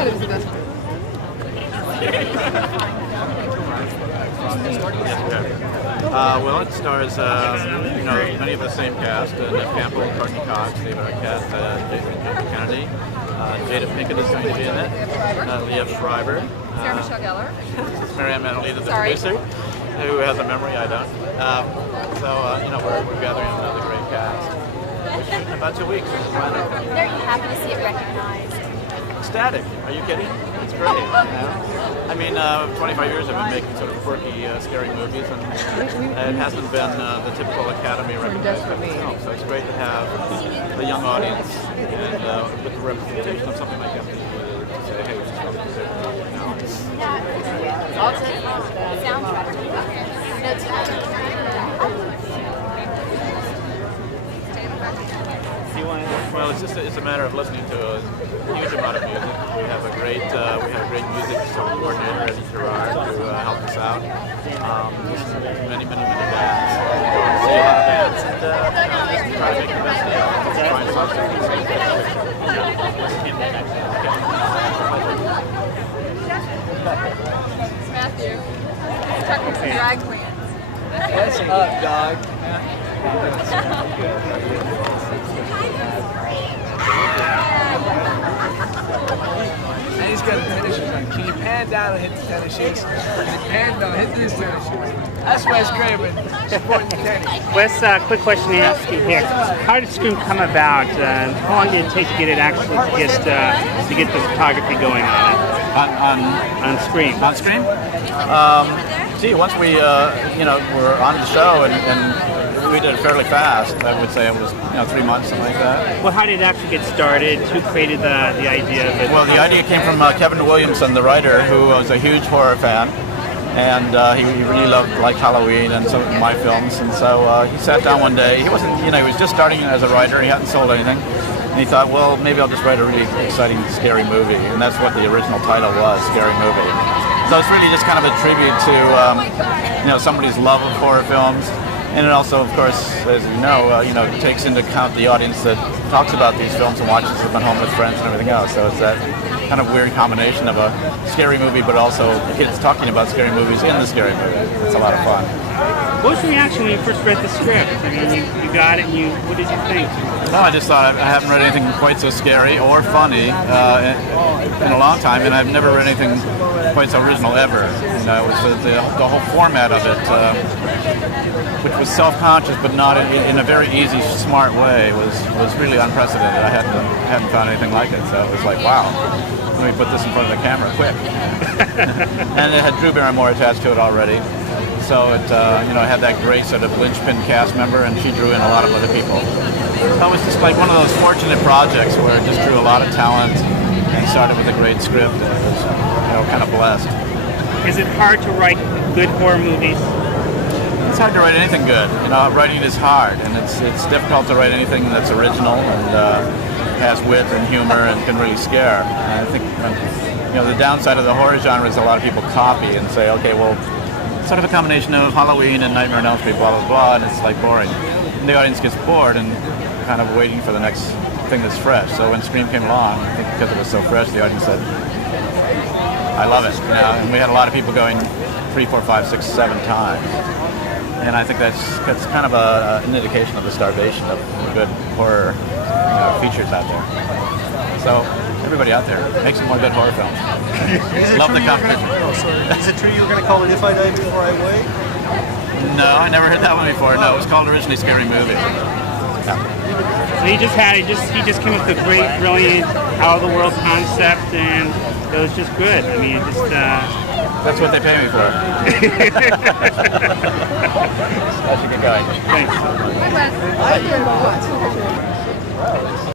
thought it was the best movie. Well, it stars, many of the same cast: Ned Campbell, Courtney Cox, David Arquette, Jason Kennedy. Jada Pinkett is going to be in it. Liev Schreiber. Sarah Michelle Gellar. Marianne Manolita, the producer, who has a memory I don't. We're gathering another great cast. We're shooting in about 2 weeks. Are you happy to see it recognized? Ecstatic. Are you kidding? It's great. I mean, 25 years I've been making sort of quirky, scary movies, and it hasn't been the typical Academy recognized film. So it's great to have the young audience and with the representation of something like MTV to say, hey, this is what this is. Yeah, also soundtrack. Well, it's a matter of listening to a huge amount of music. We have a great music coordinator, Eddie Gerard, who helped us out. Many bands. See a lot of bands and try to make the best deal. Try and solve something. Matthew. Talking to drag queens. What's up, dog? And he's got the tennis shoes on. Can you pan down and hit the tennis shoes? Can you pan down and hit these tennis shoes? That's Wes Craven, supporting the tennis. Wes, quick question to ask you here. How did Scream come about? How long did it take to get it actually to get the photography going on it? On Scream. On Scream? Once we were on the show and we did it fairly fast. I would say it was 3 months, something like that. Well, how did it actually get started? Who created the idea of it? Well, the idea came from Kevin Williamson, the writer, who was a huge horror fan, and he really loved Halloween and some of my films. And so he sat down one day. He wasn't, he was just starting as a writer. He hadn't sold anything, and he thought, well, maybe I'll just write a really exciting, scary movie. And that's what the original title was, Scary Movie. So it's really just kind of a tribute to somebody's love of horror films. And it also, of course, as you know, takes into account the audience that talks about these films and watches them at home with friends and everything else. So it's that kind of weird combination of a scary movie, but also kids talking about scary movies in the scary movie. It's a lot of fun. What was your reaction when you first read the script? I mean, you got it, and what did you think? Well, I just thought I haven't read anything quite so scary or funny in a long time, and I've never read anything quite so original ever. It was the whole format of it, which was self-conscious but not in a very easy, smart way, was really unprecedented. I hadn't found anything like it, so it was like, wow, let me put this in front of the camera quick. And it had Drew Barrymore attached to it already. So it had that great sort of linchpin cast member, and she drew in a lot of other people. So it was just like one of those fortunate projects where it just drew a lot of talent and started with a great script, and it was kind of blessed. Is it hard to write good horror movies? It's hard to write anything good. Writing is hard, and it's difficult to write anything that's original and has wit and humor and can really scare. And I think the downside of the horror genre is a lot of people copy and say, okay, well, sort of a combination of Halloween and Nightmare on Elm Street, blah, blah, blah, and it's like boring. And the audience gets bored and kind of waiting for the next thing that's fresh. So when Scream came along, I think because it was so fresh, the audience said, I love it. And we had a lot of people going 3, 4, 5, 6, 7 times. And I think that's kind of an indication of the starvation of good horror features out there. So everybody out there, make some more good horror films. Love the competition. Is it true you were going to call it If I Die Before I Wake? No, I never heard that one before. No, it was called originally Scary Movie. So he just came up with a great, brilliant, out-of-the-world concept, and it was just good. I mean, that's what they pay me for. I should get going. Thanks. I like your boss.